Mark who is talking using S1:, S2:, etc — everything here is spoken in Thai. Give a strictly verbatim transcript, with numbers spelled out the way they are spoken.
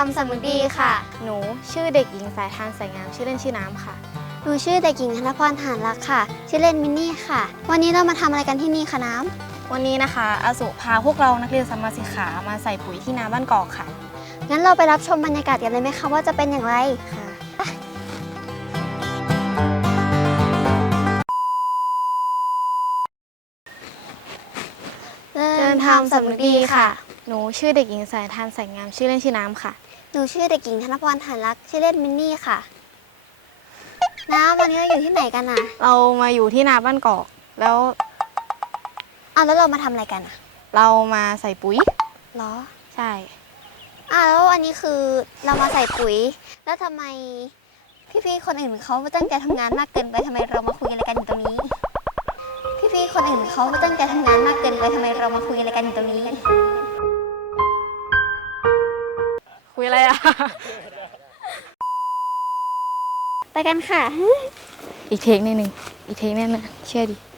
S1: ำสำนึกดีค่ะ
S2: หนูชื่อเด็กหญิงสายทานสายงามชื่อเล่นชื่อน้ำค่ะ
S1: หนูชื่อเด็กหญิงธนพรหานรักค่ะ ชื่อเล่นมินนี่ค่ะ วันนี้เรามาทำอะไรกันที่นี่คะน้ำ
S2: วันนี้นะคะอาสุพาพวกเรานักเรียนสัมมาสิกขามาใส่ปุ๋ยที่นาบ้านกอกค่ะ
S1: งั้นเราไปรับชมบรรยากาศกันเลยไหมคะว่าจะเป็นอย่างไร
S2: ค่ะ
S1: เริ่
S2: เจริ
S1: ม
S2: ญธรรมสำนึกดีค่ะ หนูชื่อเด็กหญิงสายทานสายงามชื่อเล่นชื่อน้ำค่ะ
S1: หนูชื่อเด็กหญิงธนพรหานรัก ชื่อเล่นมินนี่ค่ะ น้ำวันนี้เราอยู่ที่ไหนกันอ่ะ
S2: เรามาอยู่ที่นาบ้านกอก แล้ว
S1: อ้าวแล้วเรามาทำอะไรกันอ่ะ
S2: เรามาใส่ปุ๋ย
S1: เหรอ
S2: ใช่
S1: อ้าวแล้วอันนี้คือเรามาใส่ปุ๋ย แล้วทำไมพี่ๆคนอื่นเขาตั้งใจทำงานมากเกินไปทำไมเรามาคุยอะไรกันอยู่ตรงนี้ พี่ๆคนอื่นเขาตั้งใจทำงานมากเกินไปทำไมเรามาคุยอะไรกันอยู่ตรงนี้
S2: คุยอะไรอะ
S1: ไปกันค่ะ
S2: อีกเทคนิดนึงอีกเทคนิดนึงเชื่อดิ